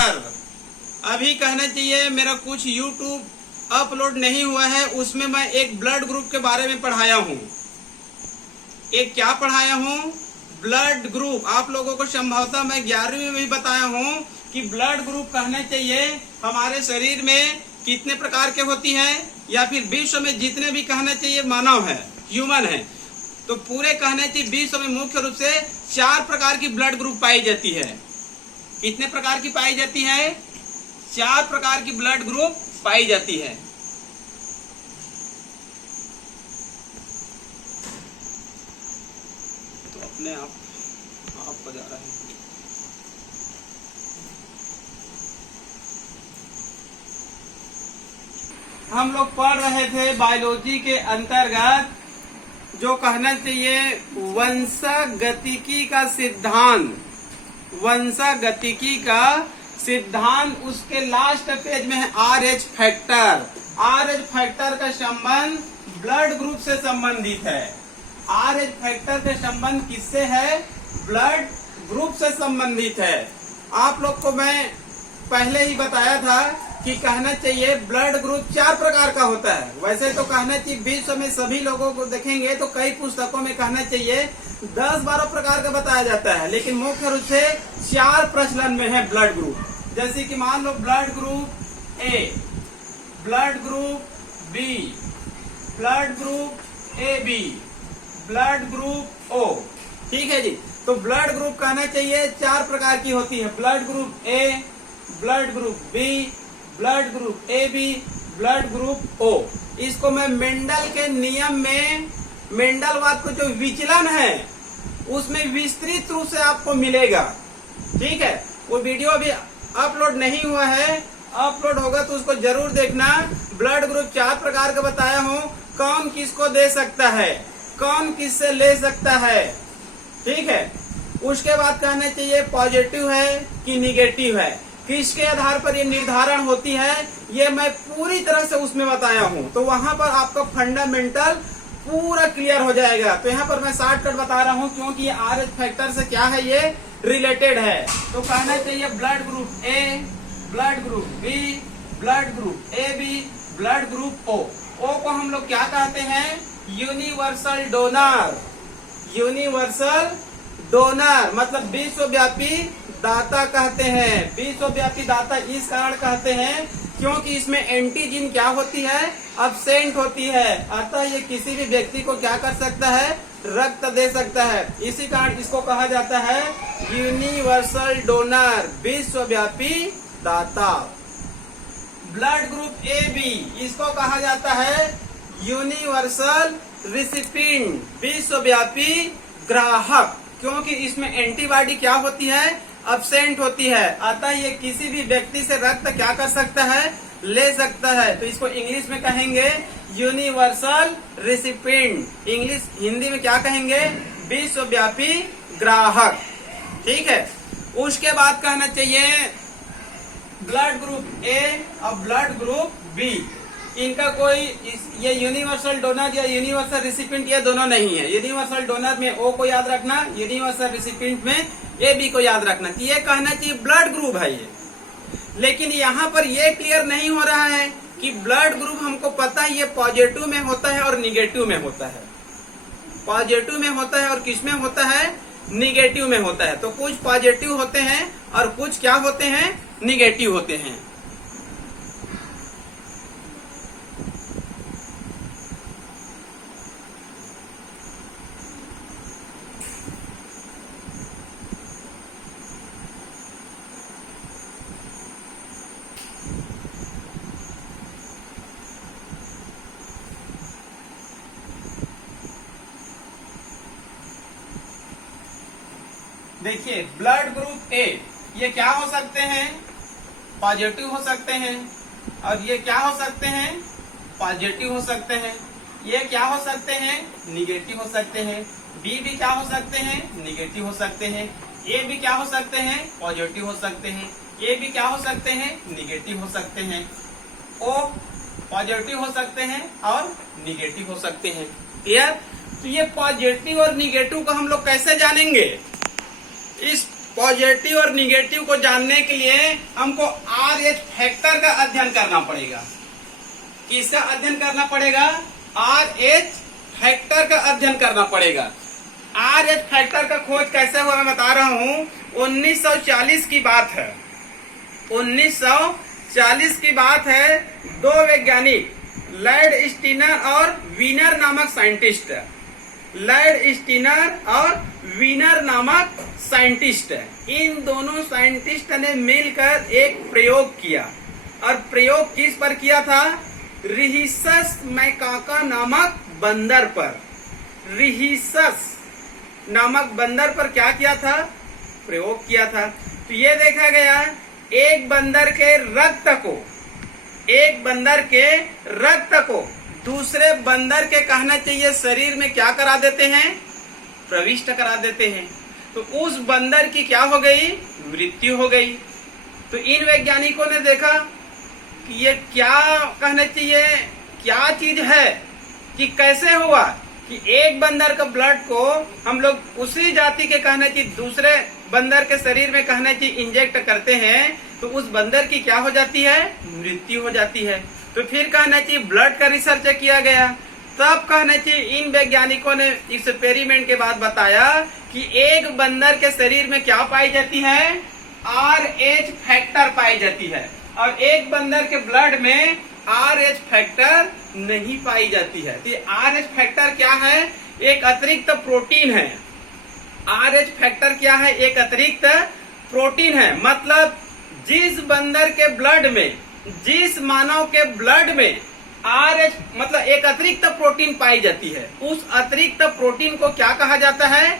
अभी कहना चाहिए मेरा कुछ YouTube अपलोड नहीं हुआ है, उसमें मैं एक ब्लड ग्रुप के बारे में पढ़ाया हूँ। एक क्या पढ़ाया हूँ? Blood group. आप लोगों को संभवतः मैं 11वीं में भी बताया हूँ कि ब्लड ग्रुप कहना चाहिए हमारे शरीर में कितने प्रकार के होती है, या फिर विश्व में जितने भी कहना चाहिए मानव है, ह्यूमन है, तो पूरे कहने चाहिए विश्व में मुख्य रूप से 4 प्रकार की ब्लड ग्रुप पाई जाती है। कितने प्रकार की पाई जाती है? 4 प्रकार की ब्लड ग्रुप पाई जाती है। तो अपने आप को जा रहा है। हम लोग पढ़ रहे थे बायोलॉजी के अंतर्गत जो कहना चाहिए वंशागतिकी का सिद्धांत। वंशागतिकी का सिद्धांत उसके लास्ट पेज में है RH फैक्टर। RH फैक्टर का संबंध ब्लड ग्रुप से संबंधित है। RH फैक्टर का संबंध किससे है? ब्लड ग्रुप से संबंधित है। आप लोग को मैं पहले ही बताया था कि कहना चाहिए ब्लड ग्रुप 4 प्रकार का होता है। वैसे तो कहना चाहिए विश्व में सभी लोगों को देखेंगे तो कई पुस्तकों में कहना चाहिए 10-12 प्रकार का बताया जाता है, लेकिन मुख्य रूप से 4 प्रचलन में है ब्लड ग्रुप। जैसे कि मान low blood group A, blood group B, blood group AB, blood group O। ठीक है जी। तो ब्लड ग्रुप कहना चाहिए 4 प्रकार की होती है। Blood group A, blood group B, blood group AB, blood group O। इसको मैं मेंडल के नियम में, मेंडलवाद को जो विचलन है उसमें विस्तृत रूप से आपको मिलेगा। ठीक है। वो वीडियो अभी अपलोड नहीं हुआ है, अपलोड होगा तो उसको जरूर देखना। ब्लड ग्रुप 4 प्रकार का बताया हूँ, कौन किसको दे सकता है, कौन किससे ले सकता है। ठीक है। उसके बाद कहना चाहिए पॉजिटिव है कि निगेटिव है, किसके आधार पर ये निर्धारण होती है, ये मैं पूरी तरह से उसमें बताया हूँ। तो वहां पर आपका फंडामेंटल पूरा क्लियर हो जाएगा। तो यहाँ पर मैं शॉर्टकट बता रहा हूँ क्योंकि ये RH फैक्टर से क्या है, ये रिलेटेड है। तो कहना चाहिए blood group A, blood group B, blood group AB, blood group O। O को हम लोग क्या कहते हैं? Universal donor. यूनिवर्सल डोनर मतलब विश्वव्यापी दाता कहते हैं। विश्वव्यापी दाता इस कारण कहते हैं क्योंकि इसमें एंटीजन क्या होती है? अब्सेंट होती है। अतः ये किसी भी व्यक्ति को क्या कर सकता है? रक्त दे सकता है। इसी कारण इसको कहा जाता है यूनिवर्सल डोनर, विश्वव्यापी दाता। ब्लड ग्रुप AB, इसको कहा जाता है यूनिवर्सल रिसिपिएंट, विश्वव्यापी ग्राहक, क्योंकि इसमें एंटीबॉडी क्या होती है? अब्सेंट होती है। अतः ये किसी भी व्यक्ति से रक्त क्या कर सकता है? ले सकता है। तो इसको इंग्लिश में कहेंगे यूनिवर्सल रिसिपिएंट। इंग्लिश, हिंदी में क्या कहेंगे? विश्वव्यापी ग्राहक। ठीक है। उसके बाद कहना चाहिए ब्लड ग्रुप A और ब्लड ग्रुप B, इनका कोई ये यूनिवर्सल डोनर या यूनिवर्सल रिसिपिएंट ये दोनों नहीं है। यूनिवर्सल डोनर में O को याद रखना, यूनिवर्सल रिसिपिएंट में AB को याद रखना। तो ये कहना चाहिए ब्लड ग्रुप है ये। लेकिन यहाँ पर ये क्लियर नहीं हो रहा है कि ब्लड ग्रुप हमको पता है ये पॉजिटिव में होता है और निगेटिव में होता है। पॉजिटिव में होता है और किस में होता है? निगेटिव में होता है। तो कुछ पॉजिटिव होते हैं और कुछ क्या होते हैं? निगेटिव होते हैं। देखिए ब्लड ग्रुप A, ये क्या हो सकते हैं? पॉजिटिव हो सकते हैं। और ये क्या हो सकते हैं? पॉजिटिव हो सकते हैं। ये क्या हो सकते हैं? निगेटिव हो सकते हैं। B भी क्या हो सकते हैं? निगेटिव हो सकते हैं। A भी क्या हो सकते हैं? पॉजिटिव हो सकते हैं। A भी क्या हो सकते हैं? निगेटिव हो सकते हैं। O पॉजिटिव हो सकते हैं और निगेटिव हो सकते हैं। क्लियर? तो ये पॉजिटिव और निगेटिव को हम लोग कैसे जानेंगे? इस पॉजिटिव और निगेटिव को जानने के लिए हमको RH फैक्टर का अध्ययन करना पड़ेगा। किसका अध्ययन करना पड़ेगा? RH फैक्टर का अध्ययन करना पड़ेगा। RH फैक्टर का खोज कैसे हुआ मैं बता रहा हूं। 1940 की बात है। 1940 की बात है। दो वैज्ञानिक लॉयड स्टीनर और वीनर नामक साइंटिस्ट, लॉयड स्टीनर और वीनर नामक साइंटिस्ट, इन दोनों साइंटिस्ट ने मिलकर एक प्रयोग किया। और प्रयोग किस पर किया था? रिहिसस मैकाका नामक बंदर पर। रिहिसस नामक बंदर पर क्या किया था? प्रयोग किया था। तो ये देखा गया एक बंदर के रक्त को दूसरे बंदर के कहना चाहिए शरीर में क्या करा देते हैं? प्रविष्ट करा देते हैं। तो उस बंदर की क्या हो गई? मृत्यु हो गई। तो इन वैज्ञानिकों ने देखा कि ये क्या कहना चाहिए, क्या चीज है, कि कैसे हुआ कि एक बंदर का ब्लड को हम लोग उसी जाति के कहना चाहिए दूसरे बंदर के शरीर में कहना चाहिए इंजेक्ट करते हैं, तो उस बंदर की क्या हो जाती है? मृत्यु हो जाती है। तो फिर कहना चाहिए ब्लड का रिसर्च किया गया। तब कहना चाहिए इन वैज्ञानिकों ने एक्सपेरिमेंट के बाद बताया कि एक बंदर के शरीर में क्या पाई जाती है? RH फैक्टर पाई जाती है, और एक बंदर के ब्लड में RH फैक्टर नहीं पाई जाती है। तो RH फैक्टर क्या है? एक अतिरिक्त प्रोटीन है। RH फैक्टर क्या है? एक अतिरिक्त प्रोटीन है। मतलब जिस बंदर के ब्लड में, जिस मानव के ब्लड में RH मतलब एक अतिरिक्त प्रोटीन पाई जाती है, उस अतिरिक्त प्रोटीन को क्या कहा जाता है?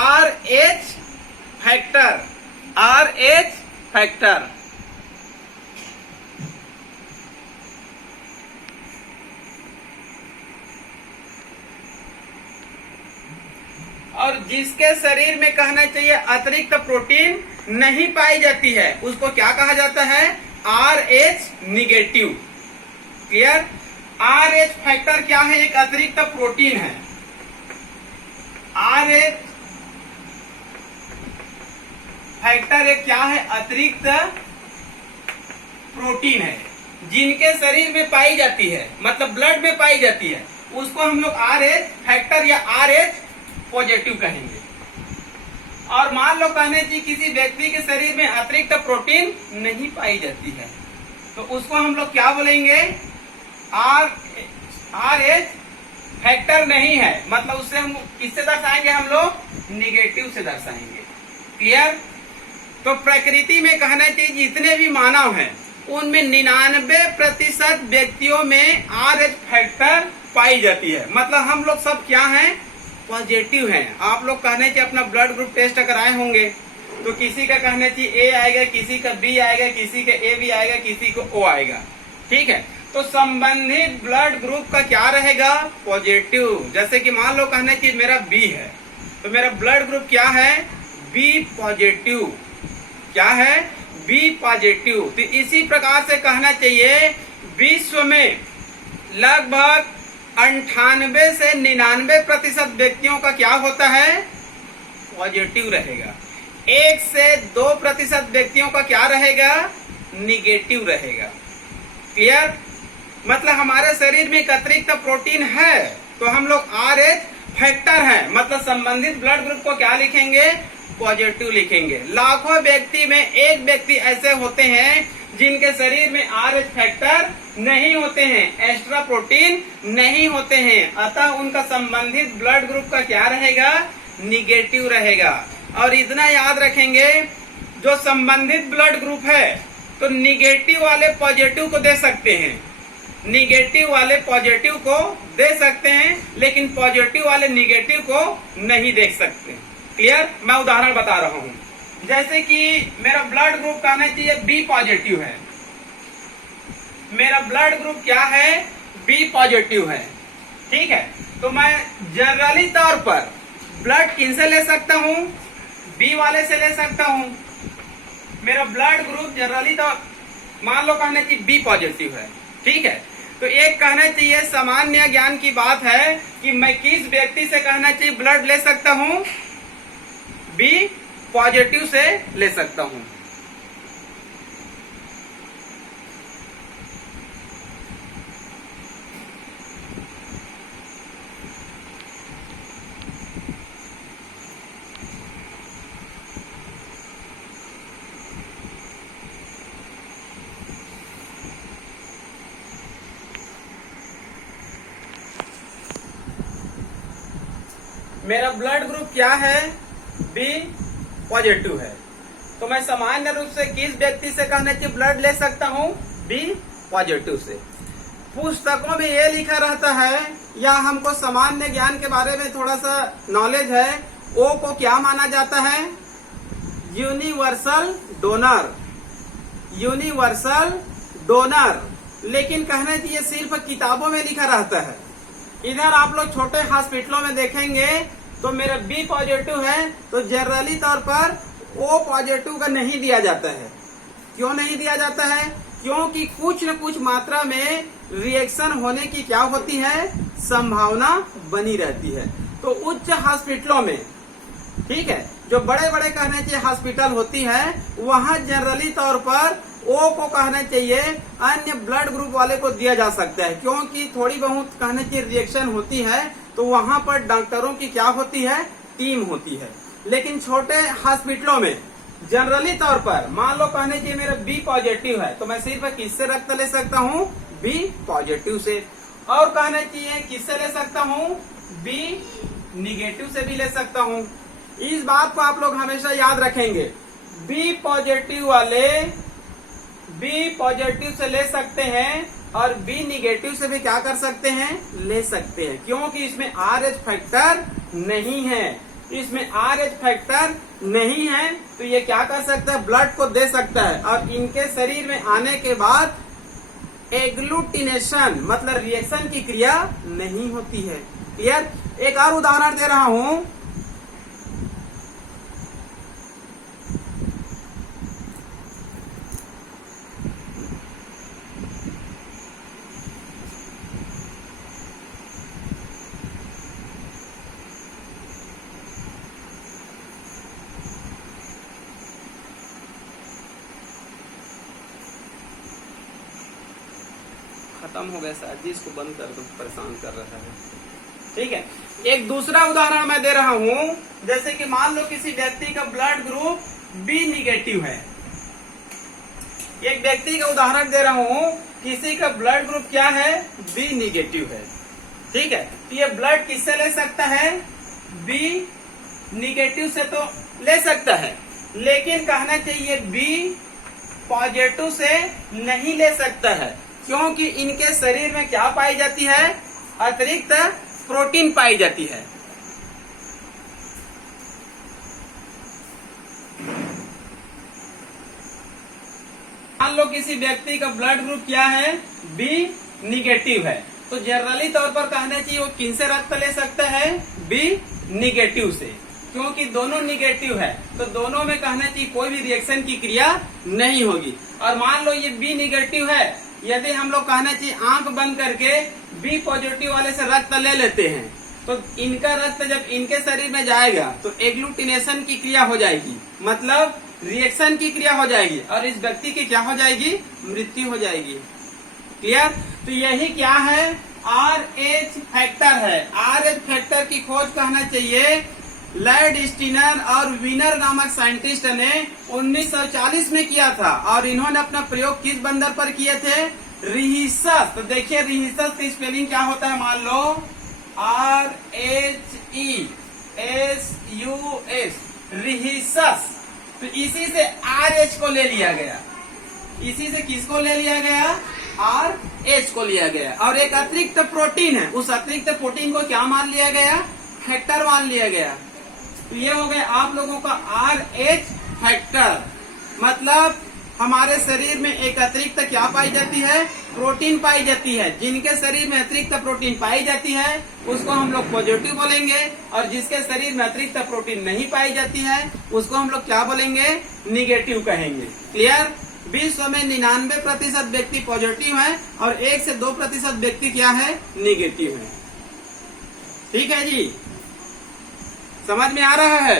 RH factor. RH factor. और जिसके शरीर में कहना चाहिए अतिरिक्त प्रोटीन नहीं पाई जाती है, उसको क्या कहा जाता है? RH negative. Clear? RH factor क्या है? एक अतिरिक्त प्रोटीन है। RH फैक्टर एक क्या है? अतिरिक्त प्रोटीन है, जिनके शरीर में पाई जाती है, मतलब ब्लड में पाई जाती है, उसको हम लोग RH फैक्टर या RH पॉजिटिव कहेंगे। और मान लो कहने चाहिए किसी व्यक्ति के शरीर में अतिरिक्त प्रोटीन नहीं पाई जाती है, तो उसको हम लोग क्या बोलेंगे? RH फैक्टर नहीं है, मतलब उससे हम किससे दर्शाएंगे? हम लोग निगेटिव से दर्शाएंगे। क्लियर? तो प्रकृति में कहना चाहिए जितने भी मानव हैं उनमें 99% व्यक्तियों में RH फैक्टर पाई जाती है। मतलब हम लोग सब क्या हैं? पॉजिटिव हैं। आप लोग कहने चाहिए अपना ब्लड ग्रुप टेस्ट कराए होंगे, तो किसी का कहने चाहिए A आएगा, किसी का B आएगा, किसी का AB आएगा, किसी को O आएगा। ठीक है? तो संबंधित ब्लड ग्रुप का क्या रहेगा? पॉजिटिव। जैसे कि मान लो कहने चाहिए मेरा B है, तो मेरा ब्लड ग्रुप क्या है? B positive. क्या है? B positive. तो इसी प्रकार से कहना चाहिए विश्व में लगभग 98 से 99% व्यक्तियों का क्या होता है? पॉजिटिव रहेगा। 1 से 2% व्यक्तियों का क्या रहेगा? निगेटिव रहेगा। क्लियर? मतलब हमारे शरीर में एक अतिरिक्त प्रोटीन है, तो हम लोग RH फैक्टर है, मतलब संबंधित ब्लड ग्रुप को क्या लिखेंगे? पॉजिटिव लिखेंगे। लाखों व्यक्ति में एक व्यक्ति ऐसे होते हैं जिनके शरीर में RH फैक्टर नहीं होते हैं, एक्स्ट्रा प्रोटीन नहीं होते हैं, अतः उनका संबंधित ब्लड ग्रुप का क्या रहेगा? निगेटिव रहेगा। और इतना याद रखेंगे, जो संबंधित ब्लड ग्रुप है तो निगेटिव वाले पॉजिटिव को दे सकते हैं, निगेटिव वाले पॉजिटिव को दे सकते हैं, लेकिन पॉजिटिव वाले निगेटिव को नहीं देख सकते। क्लियर? मैं उदाहरण बता रहा हूं। जैसे कि मेरा ब्लड ग्रुप कहना चाहिए B पॉजिटिव है, मेरा ब्लड ग्रुप क्या है? B पॉजिटिव है। ठीक है? तो मैं जनरली तौर पर ब्लड किनसे ले सकता हूं? B वाले से ले सकता हूं। मेरा ब्लड ग्रुप जनरली तो मान लो कहना चाहिए B पॉजिटिव है। ठीक है? तो एक कहना चाहिए सामान्य ज्ञान की बात है कि मैं किस व्यक्ति से कहना चाहिए ब्लड ले सकता हूं? B पॉजिटिव से ले सकता हूं। मेरा ब्लड ग्रुप क्या है? बी पॉजिटिव है। तो मैं सामान्य रूप से किस व्यक्ति से कहना चाहिए ब्लड ले सकता हूँ? बी पॉजिटिव से। पुस्तकों में ये लिखा रहता है या हमको सामान्य ज्ञान के बारे में थोड़ा सा नॉलेज है, ओ को क्या माना जाता है? Universal donor, universal donor. लेकिन कहना चाहिए सिर्फ किताबों में लिखा रहता है। इधर आप लोग छोटे हॉस्पिटलों में देखेंगे तो मेरा बी पॉजिटिव है तो जनरली तौर पर ओ पॉजिटिव का नहीं दिया जाता है। क्यों नहीं दिया जाता है? क्योंकि कुछ न कुछ मात्रा में रिएक्शन होने की क्या होती है? संभावना बनी रहती है। तो उच्च हॉस्पिटलों में, ठीक है, जो बड़े बड़े कहने चाहिए हॉस्पिटल होती है, वहां जनरली तौर पर ओ को कहना चाहिए अन्य ब्लड ग्रुप वाले को दिया जा सकता है, क्योंकि थोड़ी बहुत कहना चाहिए रिएक्शन होती है तो वहां पर डॉक्टरों की क्या होती है? टीम होती है। लेकिन छोटे हॉस्पिटलों में जनरली तौर पर मान लो कहने चाहिए मेरा बी पॉजिटिव है तो मैं सिर्फ किससे रक्त ले सकता हूँ? बी पॉजिटिव से। और कहना चाहिए किससे ले सकता हूँ? बी निगेटिव से भी ले सकता हूँ। इस बात को आप लोग हमेशा याद रखेंगे। बी पॉजिटिव वाले बी पॉजिटिव से ले सकते हैं और बी निगेटिव से भी क्या कर सकते हैं? ले सकते हैं, क्योंकि इसमें RH फैक्टर नहीं है। इसमें RH फैक्टर नहीं है तो ये क्या कर सकता है? ब्लड को दे सकता है और इनके शरीर में आने के बाद एग्लूटिनेशन मतलब रिएक्शन की क्रिया नहीं होती है। क्लियर? एक और उदाहरण दे रहा हूं। खत्म हो गया शायद जी, इसको बंद कर दो, परेशान कर रहा है। ठीक है, एक दूसरा उदाहरण मैं दे रहा हूं। जैसे कि मान लो किसी व्यक्ति का ब्लड ग्रुप बी निगेटिव है। एक व्यक्ति का उदाहरण दे रहा हूं, किसी का ब्लड ग्रुप क्या है? बी निगेटिव है। ठीक है, तो ये ब्लड किससे ले सकता है? बी निगेटिव से तो ले सकता है, लेकिन कहना चाहिए बी पॉजिटिव से नहीं ले सकता है, क्योंकि इनके शरीर में क्या पाई जाती है? अतिरिक्त प्रोटीन पाई जाती है। मान लो किसी व्यक्ति का ब्लड ग्रुप क्या है? बी निगेटिव है, तो जनरली तौर पर कहना चाहिए वो किनसे रक्त ले सकता है? बी निगेटिव से, क्योंकि दोनों निगेटिव है तो दोनों में कहना चाहिए कोई भी रिएक्शन की क्रिया नहीं होगी। और मान लो ये बी निगेटिव है, यदि हम लोग कहना चाहिए आंख बंद करके बी पॉजिटिव वाले से रक्त ले लेते हैं तो इनका रक्त जब इनके शरीर में जाएगा तो एग्लूटिनेशन की क्रिया हो जाएगी, मतलब रिएक्शन की क्रिया हो जाएगी और इस व्यक्ति की क्या हो जाएगी? मृत्यु हो जाएगी। क्लियर? तो यही क्या है? RH फैक्टर है। RH फैक्टर की खोज कहना चाहिए लैडस्टीनर और वीनर नामक साइंटिस्ट ने 1940 में किया था और इन्होंने अपना प्रयोग किस बंदर पर किए थे? रिहिसस। तो देखिए रिहिसस की स्पेलिंग क्या होता है? मान लो RHESUS, रिहिसस। तो इसी से RH को ले लिया गया। इसी से किसको ले लिया गया? RH को लिया गया। और एक अतिरिक्त प्रोटीन है, उस अतिरिक्त प्रोटीन को क्या मान लिया गया? फैक्टर मान लिया गया। तो ये हो गया आप लोगों का RH फैक्टर। मतलब हमारे शरीर में एक अतिरिक्त क्या पाई जाती है? प्रोटीन पाई जाती है। जिनके शरीर में अतिरिक्त प्रोटीन पाई जाती है उसको हम लोग पॉजिटिव बोलेंगे, और जिसके शरीर में अतिरिक्त प्रोटीन नहीं पाई जाती है उसको हम लोग क्या बोलेंगे? निगेटिव कहेंगे। क्लियर? विश्व में 99% व्यक्ति पॉजिटिव है और 1 से 2% व्यक्ति क्या है? निगेटिव है। ठीक है जी, समझ में आ रहा है?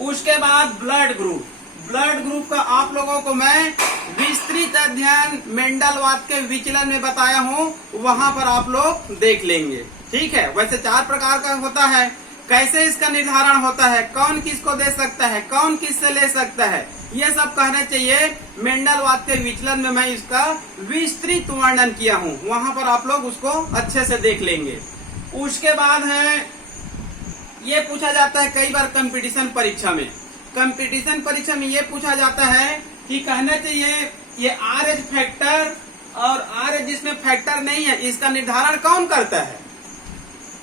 उसके बाद ब्लड ग्रुप। ब्लड ग्रुप का आप लोगों को मैं विस्तृत अध्ययन मेंडलवात के विचलन में बताया हूँ, वहां पर आप लोग देख लेंगे। ठीक है, वैसे 4 प्रकार का होता है। कैसे इसका निर्धारण होता है, कौन किसको दे सकता है, कौन किससे ले सकता है, ये सब कहना चाहिए। मेंडलवात के विचलन में मैं इसका विस्तृत वर्णन किया हूँ, वहां पर आप लोग उसको अच्छे से देख लेंगे। उसके बाद है, ये पूछा जाता है कई बार कंपटीशन परीक्षा में। कंपटीशन परीक्षा में ये पूछा जाता है कि कहना चाहिए ये RH फैक्टर और RH जिसमें फैक्टर नहीं है, इसका निर्धारण कौन करता है,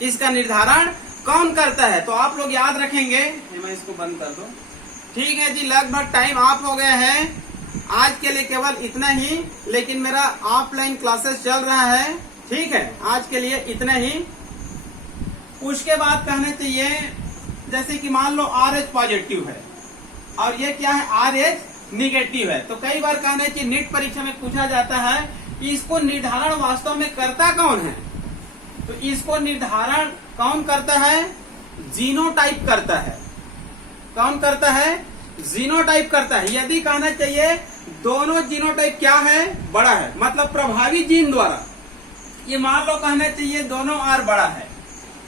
इसका निर्धारण कौन करता है। तो आप लोग याद रखेंगे, मैं इसको बंद कर दूं। ठीक है जी, लगभग टाइम ऑफ हो गया है। आज के लिए केवल इतना ही, लेकिन मेरा ऑफलाइन क्लासेस चल रहा है। ठीक है, आज के लिए इतना ही। उसके बाद कहना चाहिए, जैसे कि मान लो RH पॉजिटिव है और ये क्या है, RH निगेटिव है। तो कई बार कहना चाहिए नीट परीक्षा में पूछा जाता है कि इसको निर्धारण वास्तव में करता कौन है। तो इसको निर्धारण कौन करता है, जीनोटाइप करता है। कौन करता है, जीनोटाइप करता है। यदि कहना चाहिए दोनों जीनोटाइप क्या है, बड़ा है, मतलब प्रभावी जीन द्वारा, ये मान लो कहना चाहिए दोनों R बड़ा है,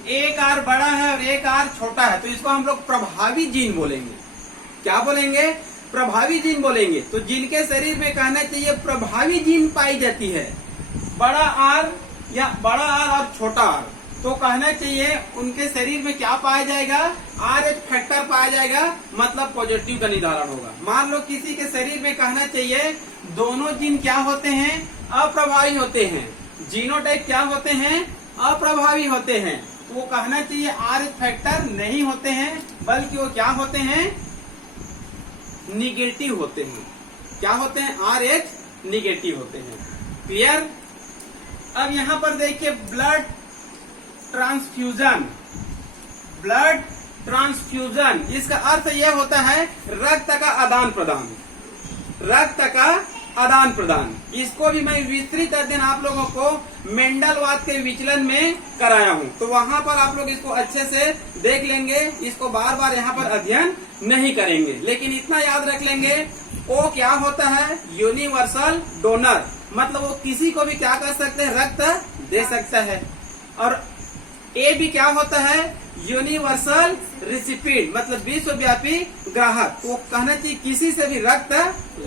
एक R बड़ा है और एक R छोटा है, तो इसको हम लोग प्रभावी जीन बोलेंगे। क्या बोलेंगे, प्रभावी जीन बोलेंगे। तो जिनके शरीर में कहना चाहिए प्रभावी जीन पाई जाती है, बड़ा R या बड़ा R और छोटा R, तो कहना चाहिए उनके शरीर में क्या पाया जाएगा, RH फैक्टर पाया जाएगा, मतलब पॉजिटिव का निर्धारण होगा। मान लो किसी के शरीर में कहना चाहिए दोनों जीन क्या होते हैं, अप्रभावी होते हैं, जीनोटाइप क्या होते हैं, अप्रभावी होते हैं, वो कहना चाहिए RH फैक्टर नहीं होते हैं, बल्कि वो क्या होते हैं, निगेटिव होते हैं। क्या होते हैं, RH निगेटिव होते हैं। क्लियर। अब यहाँ पर देखिए ब्लड ट्रांसफ्यूजन। ब्लड ट्रांसफ्यूजन, इसका अर्थ यह होता है रक्त का आदान प्रदान। रक्त का आदान प्रदान, इसको भी मैं विस्तृत अध्ययन आप लोगों को मेंडलवात के विचलन में कराया हूँ, तो वहां पर आप लोग इसको अच्छे से देख लेंगे। इसको बार बार यहाँ पर अध्ययन नहीं करेंगे, लेकिन इतना याद रख लेंगे, ओ क्या होता है, यूनिवर्सल डोनर, मतलब वो किसी को भी क्या कर सकते हैं, रक्त दे सकता है। और ए भी क्या होता है, यूनिवर्सल रिसिपिएंट, मतलब विश्वव्यापी ग्राहक, वो कहना चाहिए किसी से भी रक्त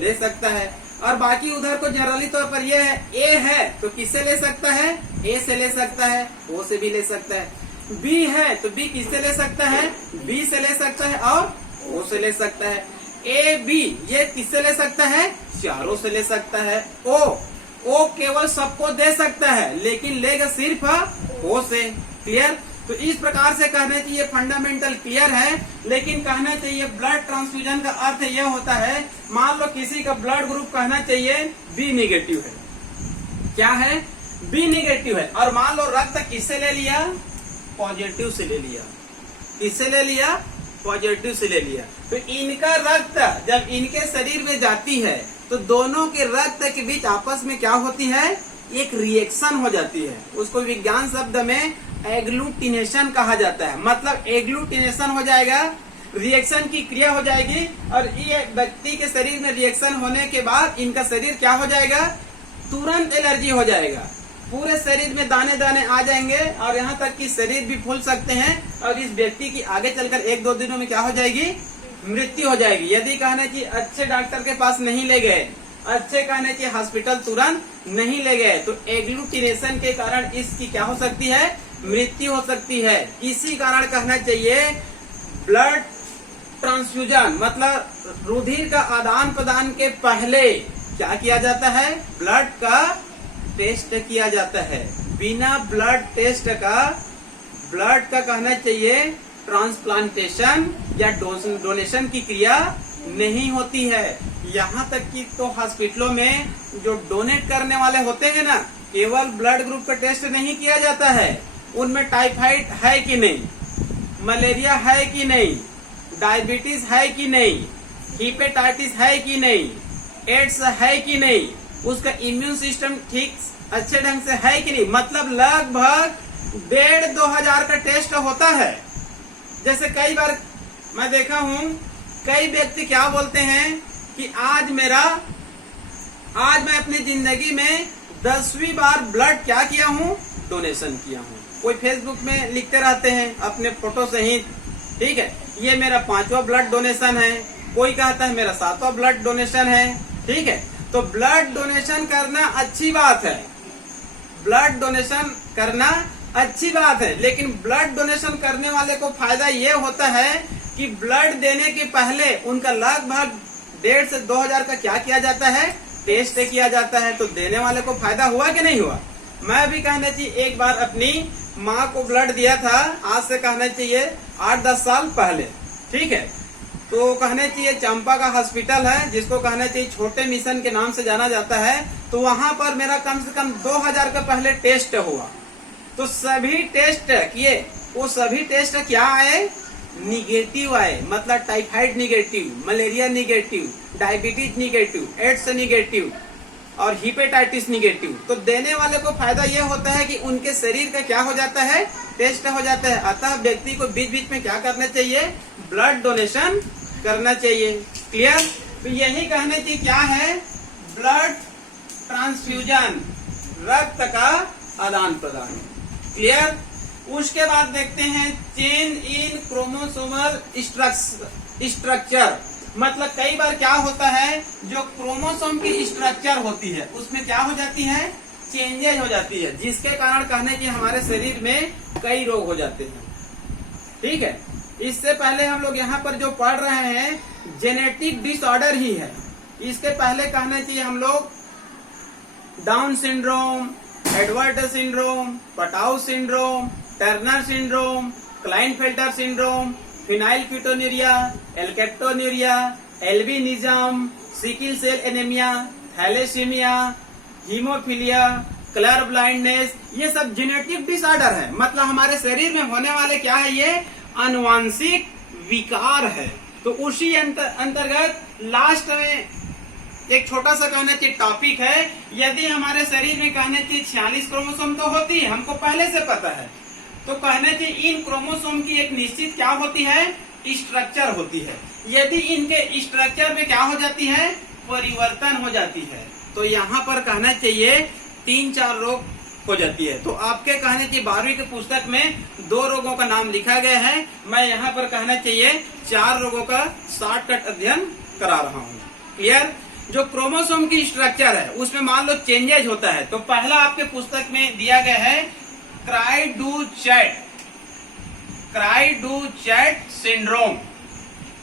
ले सकता है। और बाकी उधर को जनरली तौर पर यह है, ए है तो किससे ले सकता है, ए से ले सकता है, ओ से भी ले सकता है। बी है तो बी किससे ले सकता है, बी से ले सकता है और ओ से ले सकता है। ए बी ये किससे ले सकता है, चारों से ले सकता है। ओ केवल सबको दे सकता है, लेकिन लेगा सिर्फ ओ से। क्लियर। तो इस प्रकार से कहना चाहिए फंडामेंटल क्लियर है, लेकिन कहना चाहिए ब्लड ट्रांसफ्यूजन का अर्थ यह होता है, मान लो किसी का ब्लड ग्रुप कहना चाहिए बी निगेटिव है, क्या है, बी निगेटिव है, और मान लो रक्त किससे ले लिया, पॉजिटिव से ले लिया। किससे ले लिया, पॉजिटिव से ले लिया। तो इनका रक्त जब इनके शरीर में जाती है तो दोनों के रक्त के बीच आपस में क्या होती है, एक रिएक्शन हो जाती है। उसको विज्ञान शब्द में एग्लूटिनेशन कहा जाता है। मतलब एग्लूटिनेशन हो जाएगा, रिएक्शन की क्रिया हो जाएगी, और ये व्यक्ति के शरीर में रिएक्शन होने के बाद इनका शरीर क्या हो जाएगा, तुरंत एलर्जी हो जाएगा, पूरे शरीर में दाने दाने आ जाएंगे, और यहाँ तक कि शरीर भी फूल सकते हैं, और इस व्यक्ति की आगे चलकर 1-2 दिनों में क्या हो जाएगी, मृत्यु हो जाएगी। यदि कहना चाहिए अच्छे डॉक्टर के पास नहीं ले गए, अच्छे कहने चाहिए हॉस्पिटल तुरंत नहीं ले गए, तो एग्लूटिनेशन के कारण इसकी क्या हो सकती है, मृत्यु हो सकती है। इसी कारण कहना चाहिए ब्लड ट्रांसफ्यूजन, मतलब रुधिर का आदान प्रदान के पहले क्या किया जाता है, ब्लड का टेस्ट किया जाता है। बिना ब्लड टेस्ट का, ब्लड का कहना चाहिए ट्रांसप्लांटेशन या डोनेशन की क्रिया नहीं होती है। यहाँ तक कि तो हॉस्पिटलों में जो डोनेट करने वाले होते हैं ना, केवल ब्लड ग्रुप का टेस्ट नहीं किया जाता है, उनमें टाइफाइड है कि नहीं, मलेरिया है कि नहीं, डायबिटीज है कि नहीं, हिपेटाइटिस है कि नहीं, एड्स है कि नहीं, उसका इम्यून सिस्टम ठीक अच्छे ढंग से है कि नहीं। मतलब लगभग 1,500-2,000 का टेस्ट होता है। जैसे कई बार मैं देखा हूँ कई व्यक्ति क्या बोलते हैं कि आज मैं अपनी जिंदगी में 10वीं बार ब्लड क्या किया हूँ, डोनेशन किया हूँ। कोई फेसबुक में लिखते रहते हैं अपने फोटो सहित, ठीक है, ये मेरा 5वां ब्लड डोनेशन है। कोई कहता है मेरा 7वां ब्लड डोनेशन है, ठीक है। तो ब्लड डोनेशन करना अच्छी बात है, ब्लड डोनेशन करना अच्छी बात है, लेकिन ब्लड डोनेशन करने वाले को फायदा ये होता है कि ब्लड देने के पहले उनका लगभग 1,500 से 2,000 का क्या किया जाता है, टेस्ट किया जाता है। तो देने वाले को फायदा हुआ कि नहीं हुआ। मैं भी कहना चाहिए एक बार अपनी माँ को ब्लड दिया था, आज से कहना चाहिए 8-10 साल पहले, ठीक है। तो कहना चाहिए चंपा का हॉस्पिटल है, जिसको कहना चाहिए छोटे मिशन के नाम से जाना जाता है। तो वहां पर मेरा कम से कम 2,000 का पहले टेस्ट हुआ। तो सभी टेस्ट किए, वो सभी टेस्ट क्या आए, निगेटिव आए। मतलब typhoid negative, malaria negative, diabetes negative, AIDS negative और हिपेटाइटिस निगेटिव। तो देने वाले को फायदा यह होता है कि उनके शरीर का क्या हो जाता है, टेस्ट हो जाता है। अतः व्यक्ति को बीच बीच में क्या करना चाहिए, ब्लड डोनेशन करना चाहिए। क्लियर। तो यही कहने की क्या है, ब्लड ट्रांसफ्यूजन, रक्त का आदान प्रदान। क्लियर। उसके बाद देखते हैं चेंज इन क्रोमोसोमल स्ट्रक्चर। मतलब कई बार क्या होता है, जो क्रोमोसोम की स्ट्रक्चर होती है उसमें क्या हो जाती है, चेंजेज हो जाती है, जिसके कारण कहने की हमारे शरीर में कई रोग हो जाते हैं, ठीक है। इससे पहले हम लोग यहाँ पर जो पढ़ रहे हैं जेनेटिक डिसऑर्डर ही है। इसके पहले कहना चाहिए हम लोग Down syndrome, Edward syndrome, Patau syndrome, Turner syndrome, Klinefelter syndrome, phenylketonuria, alkaptonuria, albinism, sickle cell anaemia, thalassaemia, haemophilia, colour blindness, ये सब जेनेटिक डिसऑर्डर है। मतलब हमारे शरीर में होने वाले क्या है, ये आनुवांशिक विकार है। तो उसी अंतर्गत लास्ट में एक छोटा सा कहना चाहिए टॉपिक है, यदि हमारे शरीर में कहना चाहिए 46 क्रोमोसोम तो होती है, हमको पहले से पता है। तो कहना चाहिए इन क्रोमोसोम की एक निश्चित क्या होती है, स्ट्रक्चर होती है। यदि इनके स्ट्रक्चर में क्या हो जाती है, परिवर्तन हो जाती है, तो यहाँ पर कहना चाहिए 3-4 रोग हो जाती है। तो आपके कहने की 12वीं की पुस्तक में 2 रोगों का नाम लिखा गया है, मैं यहाँ पर कहना चाहिए 4 रोगों का शॉर्टकट अध्ययन करा रहा हूँ। क्लियर। जो क्रोमोसोम की स्ट्रक्चर है उसमें मान लो चेंजेज होता है। तो पहला आपके पुस्तक में दिया गया है क्राइडुचैट सिंड्रोम।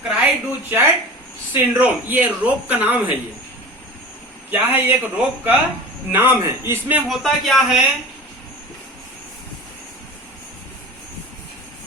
क्राइडुचैट सिंड्रोम ये रोग का नाम है। ये क्या है, ये एक रोग का नाम है। इसमें होता क्या है